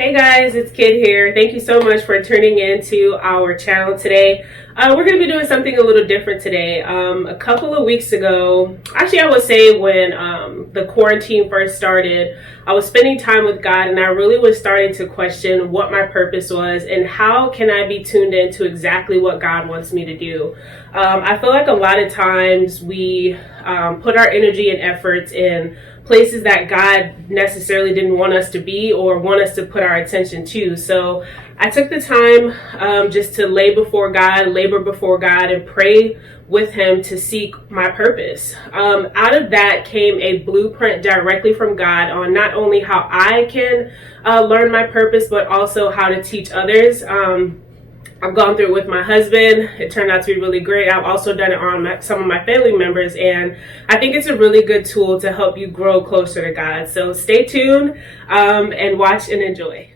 Hey guys, it's Kid here. Thank you so much for tuning in to our channel today. We're going to be doing something a little different today. A couple of weeks ago, actually I would say when the quarantine first started, I was spending time with God and I really was starting to question what my purpose was and how can I be tuned into exactly what God wants me to do. I feel like a lot of times we put our energy and efforts in places that God necessarily didn't want us to be or want us to put our attention to. So I took the time just to labor before God, and pray with Him to seek my purpose. Out of that came a blueprint directly from God on not only how I can learn my purpose, but also how to teach others. I've gone through it with my husband. It turned out to be really great. I've also done it on some of my family members, and I think it's a really good tool to help you grow closer to God. So stay tuned and watch and enjoy.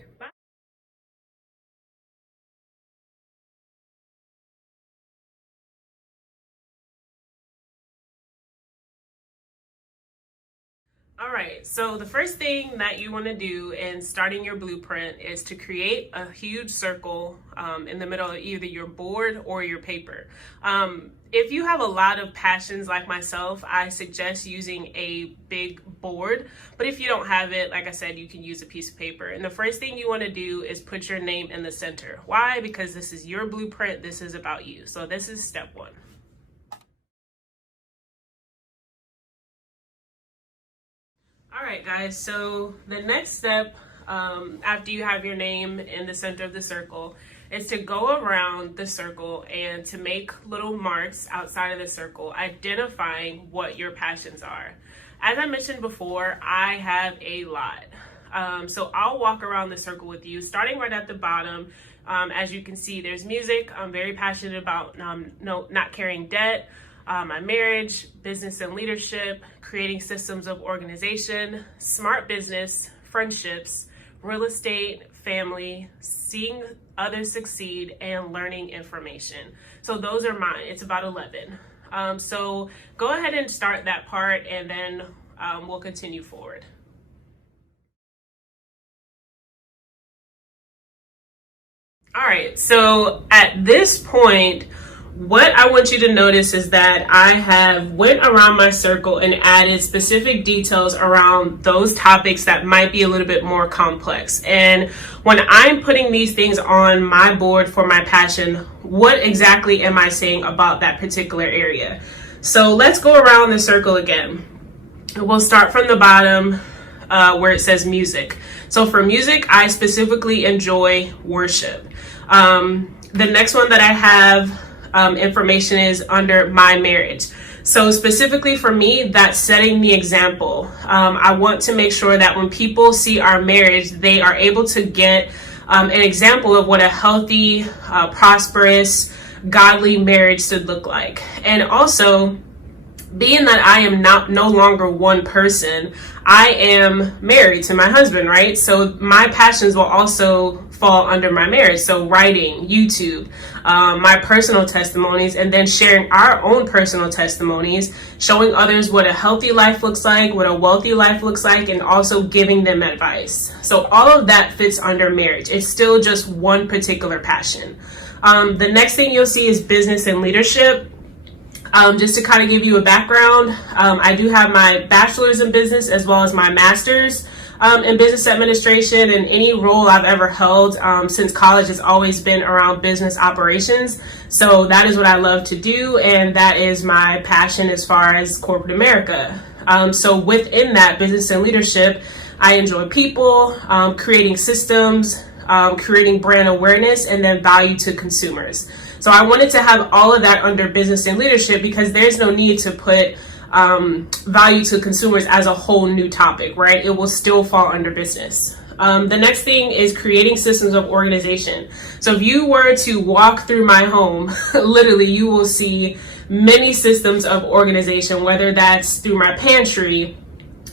All right, so the first thing that you want to do in starting your blueprint is to create a huge circle in the middle of either your board or your paper. If you have a lot of passions like myself, I suggest using a big board. But if you don't have it, like I said, you can use a piece of paper. And the first thing you want to do is put your name in the center. Why? Because this is your blueprint. This is about you. So this is step one. All right, guys, so the next step after you have your name in the center of the circle is to go around the circle and to make little marks outside of the circle, identifying what your passions are. As I mentioned before, I have a lot. So I'll walk around the circle with you, starting right at the bottom. As you can see, there's music. I'm very passionate about not carrying debt. My marriage, business and leadership, creating systems of organization, smart business, friendships, real estate, family, seeing others succeed, and learning information. So those are mine. It's about 11. So go ahead and start that part, and then we'll continue forward. All right, so at this point, what I want you to notice is that I have went around my circle and added specific details around those topics that might be a little bit more complex. And when I'm putting these things on my board for my passion, what exactly am I saying about that particular area? So let's go around the circle again. We'll start from the bottom where it says music. So for music, I specifically enjoy worship. The next one that I have information is under my marriage. So specifically for me, that's setting the example. I want to make sure that when people see our marriage, they are able to get an example of what a healthy, prosperous, godly marriage should look like. And also, being that I am no longer one person, I am married to my husband, right? So my passions will also fall under my marriage. So writing, YouTube, my personal testimonies, and then sharing our own personal testimonies, showing others what a healthy life looks like, what a wealthy life looks like, and also giving them advice. So all of that fits under marriage. It's still just one particular passion. The next thing you'll see is business and leadership. Just to kind of give you a background, I do have my bachelor's in business as well as my master's in business administration, and any role I've ever held since college has always been around business operations. So that is what I love to do, and that is my passion as far as corporate America. So within that business and leadership, I enjoy people, creating systems, creating brand awareness, and then value to consumers. So I wanted to have all of that under business and leadership because there's no need to put value to consumers as a whole new topic, right? It will still fall under business. The next thing is creating systems of organization. So if you were to walk through my home, literally you will see many systems of organization, whether that's through my pantry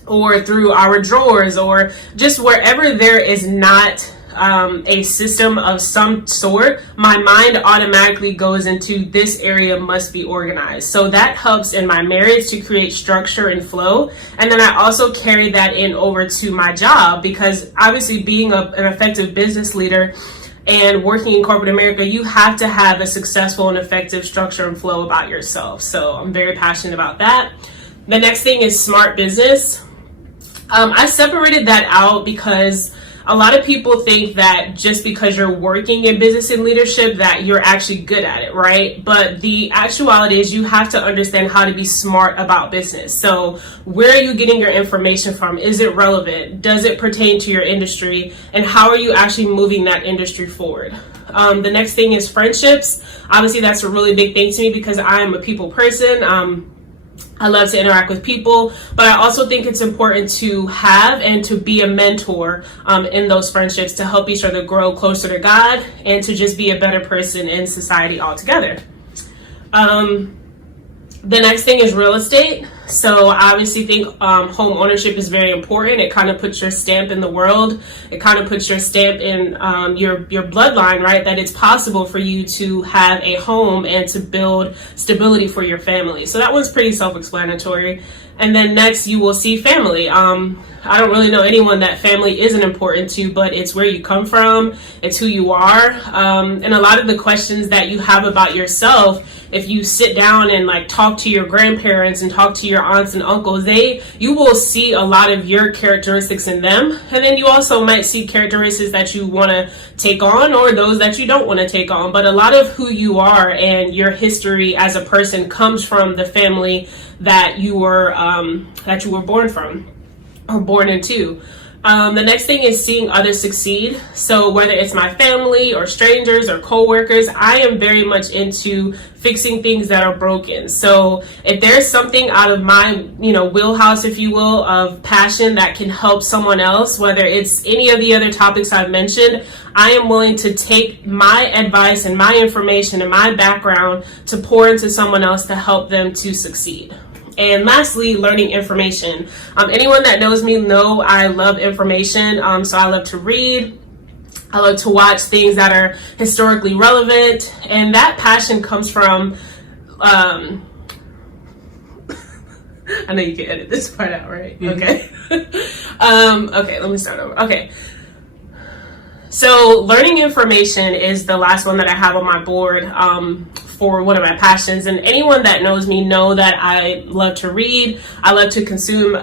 or through our drawers or just wherever there is not a system of some sort, my mind automatically goes into this area must be organized. So that helps in my marriage to create structure and flow. And then I also carry that in over to my job, because obviously being an effective business leader and working in corporate America, you have to have a successful and effective structure and flow about yourself. So I'm very passionate about that. The next thing is smart business. I separated that out because a lot of people think that just because you're working in business and leadership that you're actually good at it, right? But the actuality is you have to understand how to be smart about business. So where are you getting your information from? Is it relevant? Does it pertain to your industry? And how are you actually moving that industry forward? The next thing is friendships. Obviously, that's a really big thing to me because I'm a people person. I love to interact with people, but I also think it's important to have and to be a mentor in those friendships to help each other grow closer to God and to just be a better person in society altogether. The next thing is real estate. So I obviously think home ownership is very important. It kind of puts your stamp in the world. It kind of puts your stamp in your bloodline, right? That it's possible for you to have a home and to build stability for your family. So that one's pretty self-explanatory. And then next, you will see family. I don't really know anyone that family isn't important to, but it's where you come from, it's who you are. And a lot of the questions that you have about yourself, if you sit down and like talk to your grandparents and talk to your aunts and uncles, you will see a lot of your characteristics in them. And then you also might see characteristics that you want to take on or those that you don't want to take on. But a lot of who you are and your history as a person comes from the family that you were born from or born into. The next thing is seeing others succeed. So whether it's my family or strangers or coworkers, I am very much into fixing things that are broken. So if there's something out of my, wheelhouse, if you will, of passion that can help someone else, whether it's any of the other topics I've mentioned, I am willing to take my advice and my information and my background to pour into someone else to help them to succeed. And lastly, learning information. Anyone that knows me know I love information. So I love to read. I love to watch things that are historically relevant. And that passion comes from, I know you can edit this part out, right? Mm-hmm. Okay. Okay, let me start over. Okay. So learning information is the last one that I have on my board for one of my passions. And anyone that knows me know that I love to read. I love to consume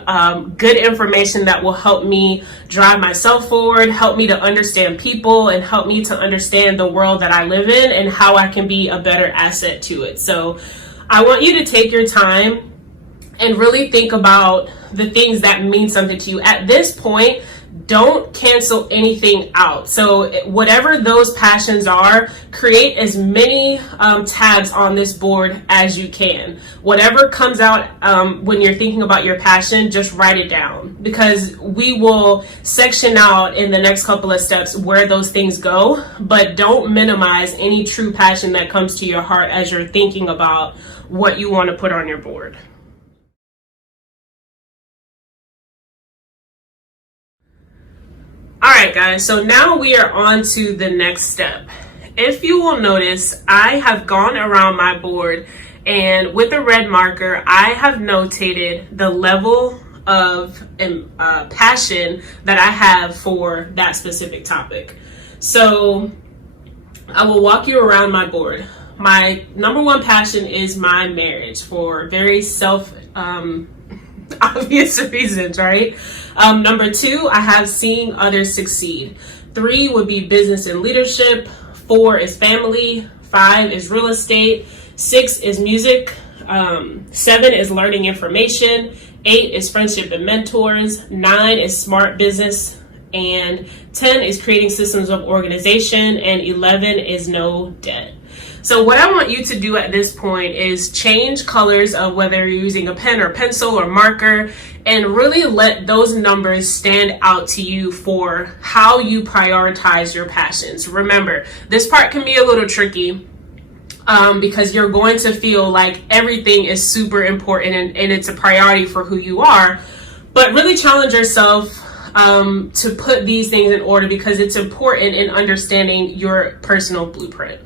good information that will help me drive myself forward, help me to understand people, and help me to understand the world that I live in and how I can be a better asset to it. So I want you to take your time and really think about the things that mean something to you. At this point, don't cancel anything out. So whatever those passions are, create as many tabs on this board as you can. Whatever comes out when you're thinking about your passion, just write it down, because we will section out in the next couple of steps where those things go, but don't minimize any true passion that comes to your heart as you're thinking about what you want to put on your board. All right, guys, so now we are on to the next step. If you will notice, I have gone around my board and with a red marker, I have notated the level of passion that I have for that specific topic. So I will walk you around my board. My number one passion is my marriage for very obvious reasons, right? Number two, I have seeing others succeed. 3 would be business and leadership. 4 is family. 5 is real estate. 6 is music. 7 is learning information. 8 is friendship and mentors. 9 is smart business. And 10 is creating systems of organization. And 11 is no debt. So what I want you to do at this point is change colors of whether you're using a pen or pencil or marker, and really let those numbers stand out to you for how you prioritize your passions. Remember, this part can be a little tricky because you're going to feel like everything is super important and it's a priority for who you are, but really challenge yourself to put these things in order because it's important in understanding your personal blueprint.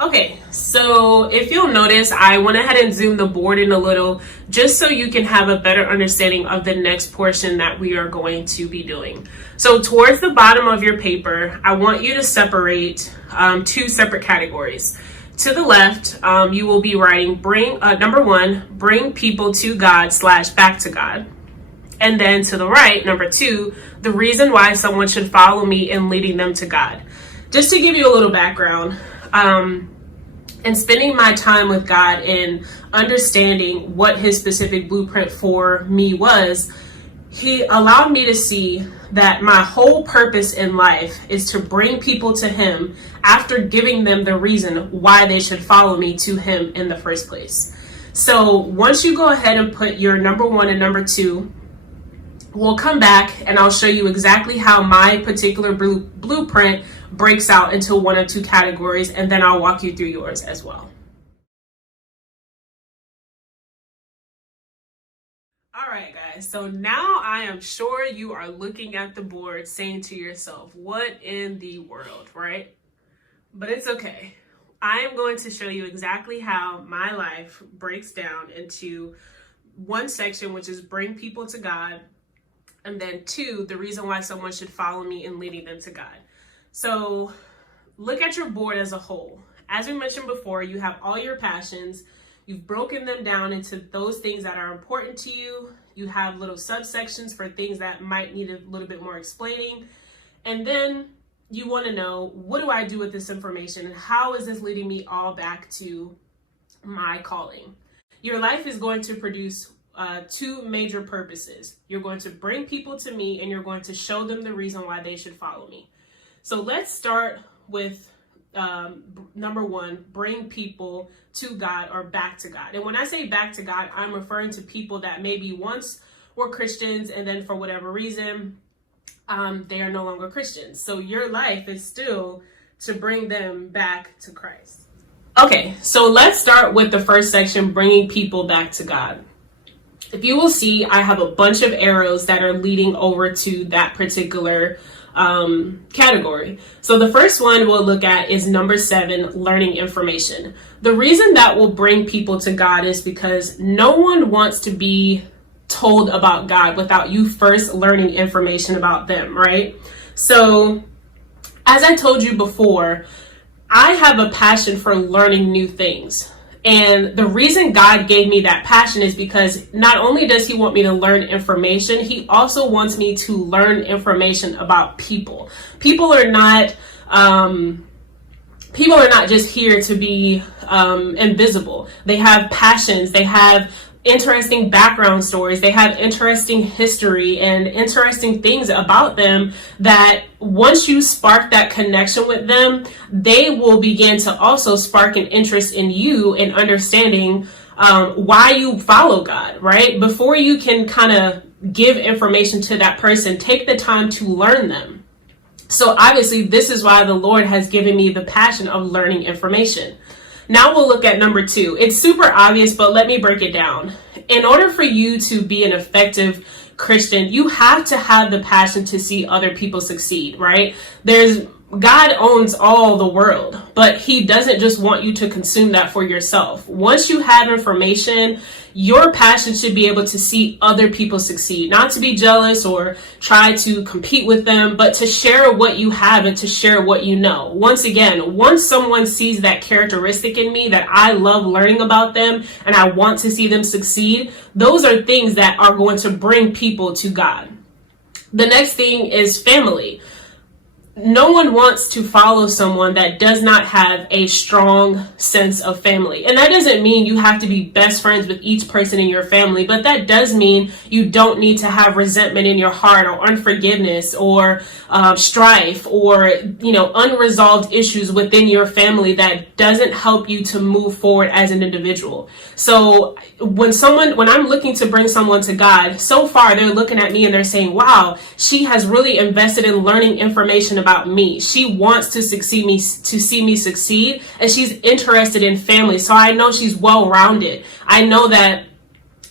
Okay, so if you'll notice, I went ahead and zoomed the board in a little just so you can have a better understanding of the next portion that we are going to be doing. So towards the bottom of your paper, I want you to separate two separate categories. To the left, you will be writing number one, bring people to God / back to God. And then to the right, number two, the reason why someone should follow me in leading them to God. Just to give you a little background, and spending my time with God and understanding what his specific blueprint for me was, he allowed me to see that my whole purpose in life is to bring people to him after giving them the reason why they should follow me to him in the first place. So once you go ahead and put your number one and number two, we'll come back and I'll show you exactly how my particular blueprint breaks out into one of two categories, and then I'll walk you through yours as well. All right, guys, so now I am sure you are looking at the board saying to yourself, what in the world, right? But it's okay. I am going to show you exactly how my life breaks down into one section, which is bring people to God, and then two, the reason why someone should follow me in leading them to God. So look at your board as a whole. As we mentioned before, you have all your passions. You've broken them down into those things that are important to you. You have little subsections for things that might need a little bit more explaining. And then you want to know, what do I do with this information? How is this leading me all back to my calling? Your life is going to produce two major purposes. You're going to bring people to me, and you're going to show them the reason why they should follow me. So let's start with number one, bring people to God or back to God. And when I say back to God, I'm referring to people that maybe once were Christians and then for whatever reason, they are no longer Christians. So your life is still to bring them back to Christ. Okay, so let's start with the first section, bringing people back to God. If you will see, I have a bunch of arrows that are leading over to that particular category. So the first one we'll look at is number 7, learning information. The reason that will bring people to God is because no one wants to be told about God without you first learning information about them, right? So as I told you before, I have a passion for learning new things. And the reason God gave me that passion is because not only does he want me to learn information, he also wants me to learn information about people. People are not just here to be invisible. They have passions. They have interesting background stories. They have interesting history and interesting things about them that once you spark that connection with them, they will begin to also spark an interest in you in understanding why you follow God, right? Before you can kind of give information to that person, take the time to learn them. So obviously, this is why the Lord has given me the passion of learning information. Now we'll look at number 2. It's super obvious, but let me break it down. In order for you to be an effective Christian, you have to have the passion to see other people succeed, right? God owns all the world, but he doesn't just want you to consume that for yourself. Once you have information, your passion should be able to see other people succeed, not to be jealous or try to compete with them, but to share what you have and to share what you know. Once again, once someone sees that characteristic in me that I love learning about them and I want to see them succeed, those are things that are going to bring people to God. The next thing is family. No one wants to follow someone that does not have a strong sense of family. And that doesn't mean you have to be best friends with each person in your family, but that does mean you don't need to have resentment in your heart or unforgiveness or strife or, unresolved issues within your family that doesn't help you to move forward as an individual. So when I'm looking to bring someone to God, so far they're looking at me and they're saying, wow, she has really invested in learning information about about me. She wants to see me succeed, and she's interested in family. So I know she's well-rounded. I know that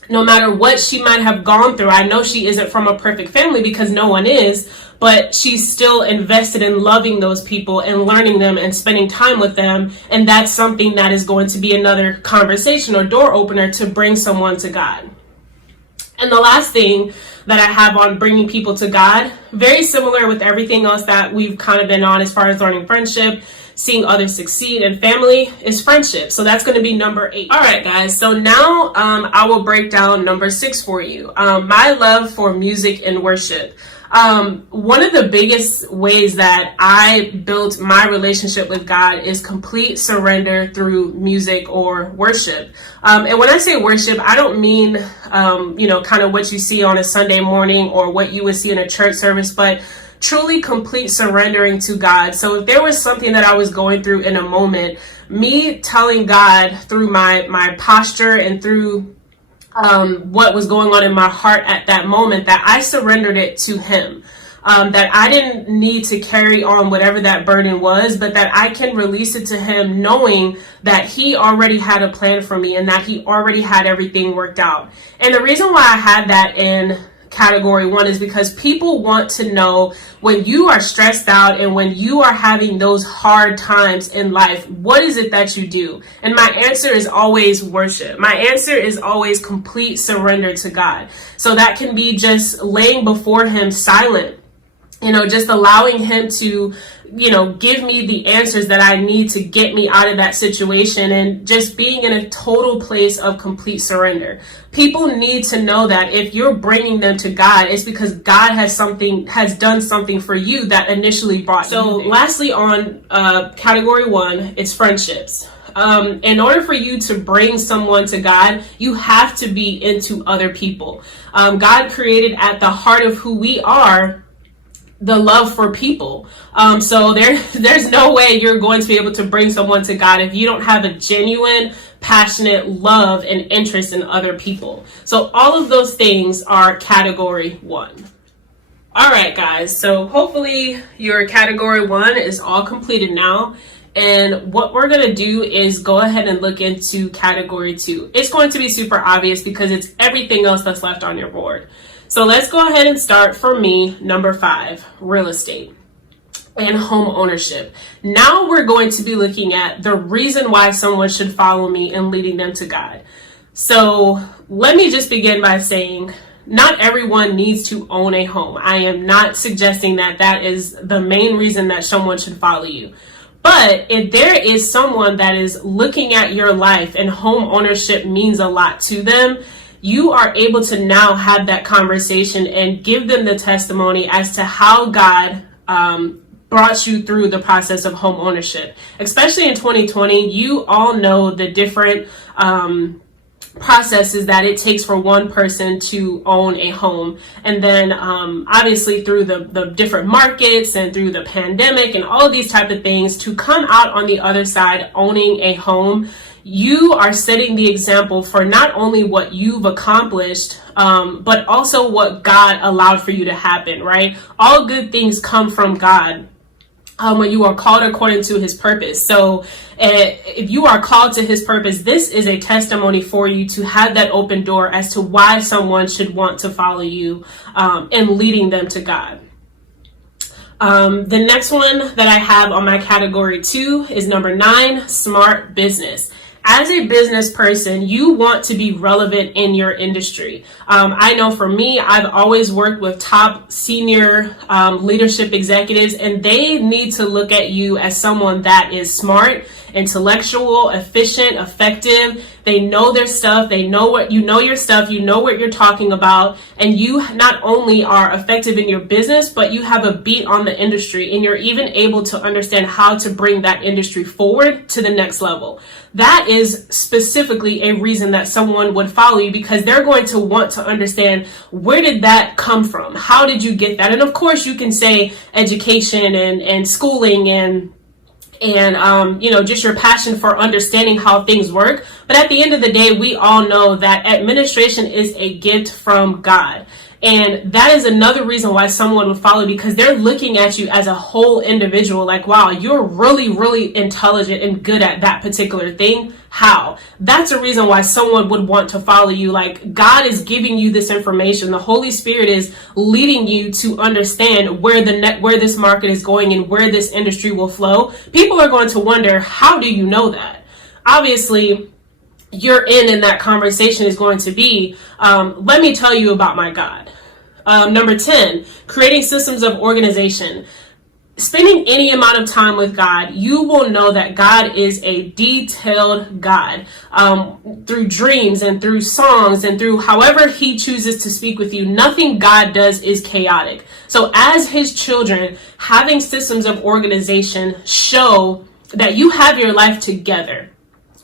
no matter what she might have gone through, I know she isn't from a perfect family, because no one is, but she's still invested in loving those people and learning them and spending time with them. And that's something that is going to be another conversation or door opener to bring someone to God. And the last thing that I have on bringing people to God, very similar with everything else that we've kind of been on as far as learning friendship, seeing others succeed, and family, is friendship. So that's going to be number 8. All right, guys. So now I will break down number 6 for you. My love for music and worship. One of the biggest ways that I built my relationship with God is complete surrender through music or worship. And when I say worship, I don't mean, kind of what you see on a Sunday morning or what you would see in a church service, but truly complete surrendering to God. So if there was something that I was going through in a moment, me telling God through my posture and through what was going on in my heart at that moment, that I surrendered it to him, that I didn't need to carry on whatever that burden was, but that I can release it to him, knowing that he already had a plan for me and that he already had everything worked out. And the reason why I had that in category 1 is because people want to know, when you are stressed out and when you are having those hard times in life, what is it that you do? And my answer is always worship. My answer is always complete surrender to God. So that can be just laying before him silent, just allowing him to, give me the answers that I need to get me out of that situation, and just being in a total place of complete surrender. People need to know that if you're bringing them to God, it's because God has done something for you that initially brought you. So lastly, on category 1, it's friendships. In order for you to bring someone to God, you have to be into other people. God created at the heart of who we are the love for people. So there's no way you're going to be able to bring someone to God if you don't have a genuine, passionate love and interest in other people. So all of those things are category 1. All right, guys. So hopefully your category 1 is all completed now. And what we're going to do is go ahead and look into category 2. It's going to be super obvious because it's everything else that's left on your board. So let's go ahead and start, for me, number 5, real estate and home ownership. Now we're going to be looking at the reason why someone should follow me and leading them to God. So let me just begin by saying, not everyone needs to own a home. I am not suggesting that that is the main reason that someone should follow you. But if there is someone that is looking at your life and home ownership means a lot to them, you are able to now have that conversation and give them the testimony as to how God brought you through the process of home ownership. Especially in 2020, you all know the different processes that it takes for one person to own a home. And then obviously through the different markets and through the pandemic and all of these type of things, to come out on the other side owning a home, you are setting the example for not only what you've accomplished, but also what God allowed for you to happen, right? All good things come from God when you are called according to his purpose. So if you are called to his purpose, this is a testimony for you to have that open door as to why someone should want to follow you and leading them to God. The next one that I have on my category 2 is number 9, smart business. As a business person, you want to be relevant in your industry. I know for me, I've always worked with top senior leadership executives, and they need to look at you as someone that is smart, intellectual, efficient, effective. They know their stuff. They know what you know your stuff. You know what you're talking about. And you not only are effective in your business, but you have a beat on the industry, and you're even able to understand how to bring that industry forward to the next level. That is specifically a reason that someone would follow you, because they're going to want to understand, where did that come from? How did you get that? And of course you can say education and schooling and just your passion for understanding how things work. But at the end of the day, we all know that administration is a gift from God. And that is another reason why someone would follow, because they're looking at you as a whole individual. Like, wow, you're really, really intelligent and good at that particular thing. How? That's a reason why someone would want to follow you. Like, God is giving you this information. The Holy Spirit is leading you to understand where where this market is going and where this industry will flow. People are going to wonder, how do you know that? Obviously, you're in that conversation is going to be, let me tell you about my God. Number 10, creating systems of organization. Spending any amount of time with God, you will know that God is a detailed God. Through dreams and through songs and through however he chooses to speak with you, nothing God does is chaotic. So as his children, having systems of organization show that you have your life together,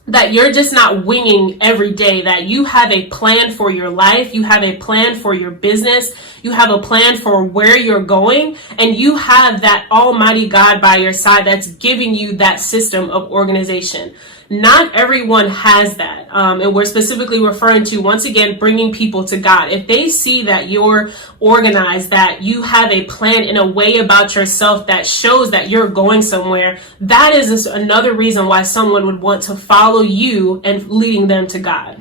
that you're just not winging every day, that you have a plan for your life, you have a plan for your business, you have a plan for where you're going, and you have that almighty God by your side that's giving you that system of organization. Not everyone has that. And we're specifically referring to, once again, bringing people to God. If they see that you're organized, that you have a plan in a way about yourself that shows that you're going somewhere, that is another reason why someone would want to follow you and leading them to God.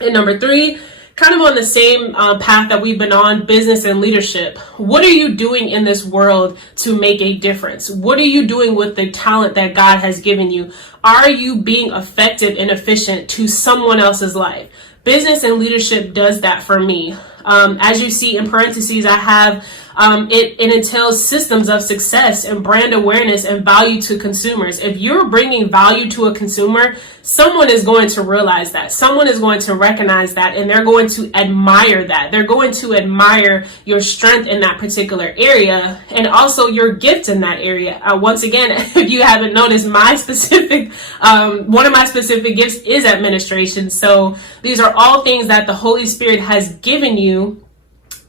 And number 3, kind of on the same path that we've been on, business and leadership. What are you doing in this world to make a difference? What are you doing with the talent that God has given you? Are you being effective and efficient to someone else's life? Business and leadership does that for me. As you see in parentheses, I have it entails systems of success and brand awareness and value to consumers. If you're bringing value to a consumer, someone is going to realize that. Someone is going to recognize that, and they're going to admire that. They're going to admire your strength in that particular area and also your gift in that area. Once again, if you haven't noticed, my specific, one of my specific gifts is administration. So these are all things that the Holy Spirit has given you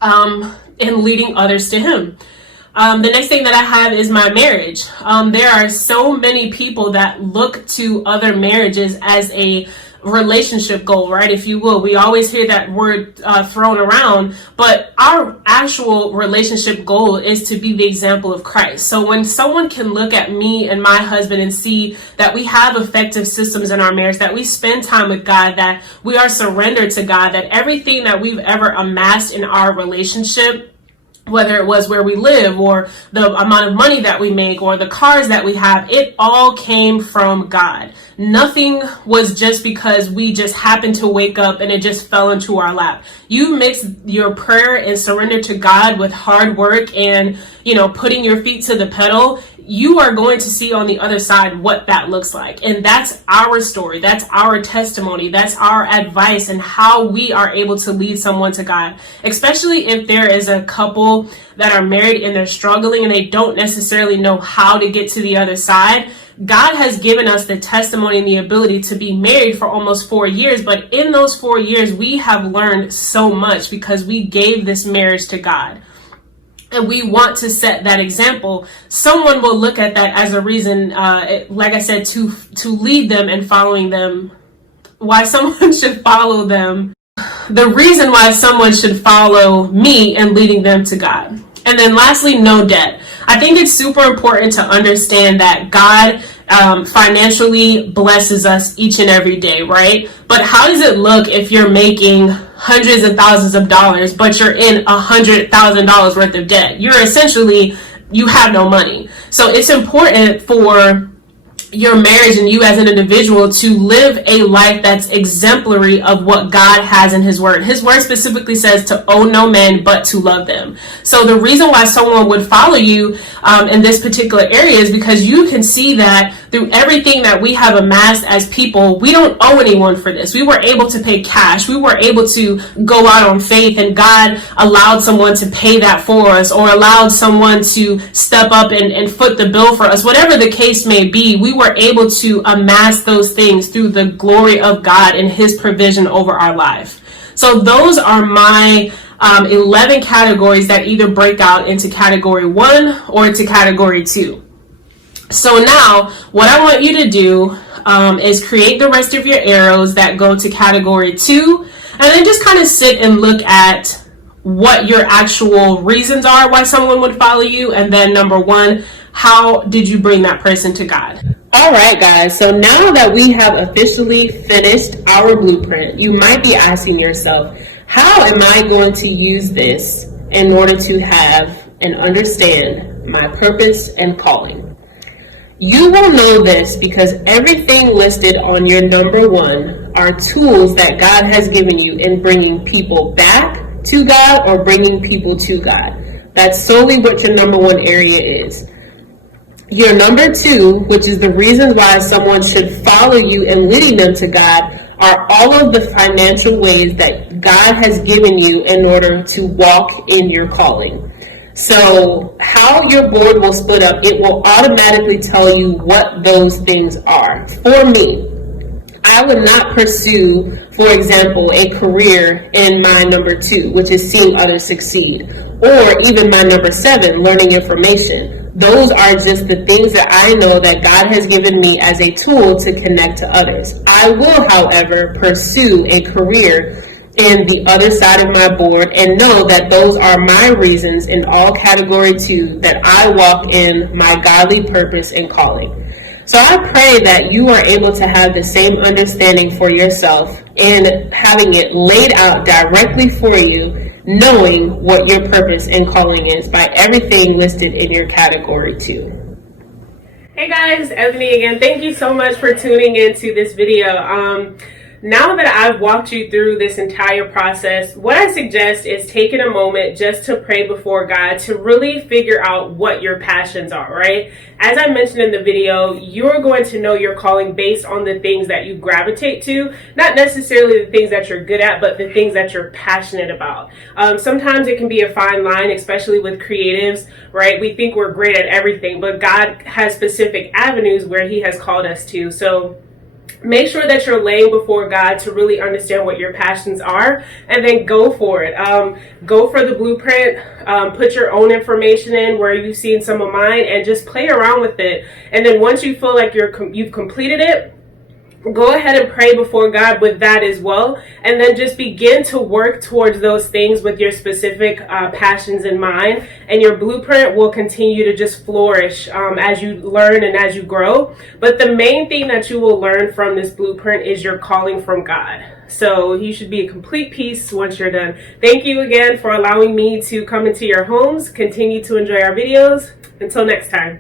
and leading others to him. The next thing that I have is my marriage. There are so many people that look to other marriages as a relationship goal, right? If you will, we always hear that word thrown around, but our actual relationship goal is to be the example of Christ. So when someone can look at me and my husband and see that we have effective systems in our marriage, that we spend time with God, that we are surrendered to God, that everything that we've ever amassed in our relationship, whether it was where we live or the amount of money that we make or the cars that we have, it all came from God. Nothing was just because we just happened to wake up and it just fell into our lap. You mix your prayer and surrender to God with hard work and, putting your feet to the pedal, you are going to see on the other side what that looks like. And that's our story. That's our testimony. That's our advice and how we are able to lead someone to God, especially if there is a couple that are married and they're struggling and they don't necessarily know how to get to the other side. God has given us the testimony and the ability to be married for almost 4 years. But in those 4 years, we have learned so much because we gave this marriage to God. And we want to set that example. Someone will look at that as a reason, like I said, to lead them and following them. Why someone should follow them. The reason why someone should follow me and leading them to God. And then lastly, no debt. I think it's super important to understand that God financially blesses us each and every day, right? But how does it look if you're making hundreds of thousands of dollars, but you're in $100,000 worth of debt? You have no money. So it's important for your marriage and you as an individual to live a life that's exemplary of what God has in his word. His word specifically says to owe no man but to love them. So the reason why someone would follow you in this particular area is because you can see that through everything that we have amassed as people, we don't owe anyone for this. We were able to pay cash. We were able to go out on faith, and God allowed someone to pay that for us, or allowed someone to step up and foot the bill for us. Whatever the case may be, we were able to amass those things through the glory of God and his provision over our life. So those are my 11 categories that either break out into category 1 or into category 2. So now what I want you to do is create the rest of your arrows that go to category 2, and then just kind of sit and look at what your actual reasons are why someone would follow you, and then number one, how did you bring that person to God? All right, guys, so now that we have officially finished our blueprint, you might be asking yourself, how am I going to use this in order to have and understand my purpose and calling? You will know this because everything listed on your number one are tools that God has given you in bringing people back to God or bringing people to God. That's solely what your number one area is. Your number two, which is the reasons why someone should follow you and leading them to God, are all of the financial ways that God has given you in order to walk in your calling. So how your board will split up, it will automatically tell you what those things are. For me, I would not pursue, for example, a career in my number two, which is seeing others succeed, or even my number seven, learning information. Those are just the things that I know that God has given me as a tool to connect to others. I will, however, pursue a career in the other side of my board and know that those are my reasons in all category two that I walk in my godly purpose and calling. So I pray that you are able to have the same understanding for yourself and having it laid out directly for you, knowing what your purpose and calling is by everything listed in your category 2. Hey guys, Ebony again. Thank you so much for tuning into this video. Now that I've walked you through this entire process, what I suggest is taking a moment just to pray before God to really figure out what your passions are, right? As I mentioned in the video, you're going to know your calling based on the things that you gravitate to, not necessarily the things that you're good at, but the things that you're passionate about. Sometimes it can be a fine line, especially with creatives, right? We think we're great at everything, but God has specific avenues where He has called us to. So make sure that you're laying before God to really understand what your passions are, and then go for it. Go for the blueprint, put your own information in where you've seen some of mine, and just play around with it. And then once you feel like you've completed it, go ahead and pray before God with that as well, and then just begin to work towards those things with your specific passions in mind, and your blueprint will continue to just flourish as you learn and as you grow. But the main thing that you will learn from this blueprint is your calling from God. So you should be a complete piece once you're done. Thank you again for allowing me to come into your homes. Continue to enjoy our videos. Until next time.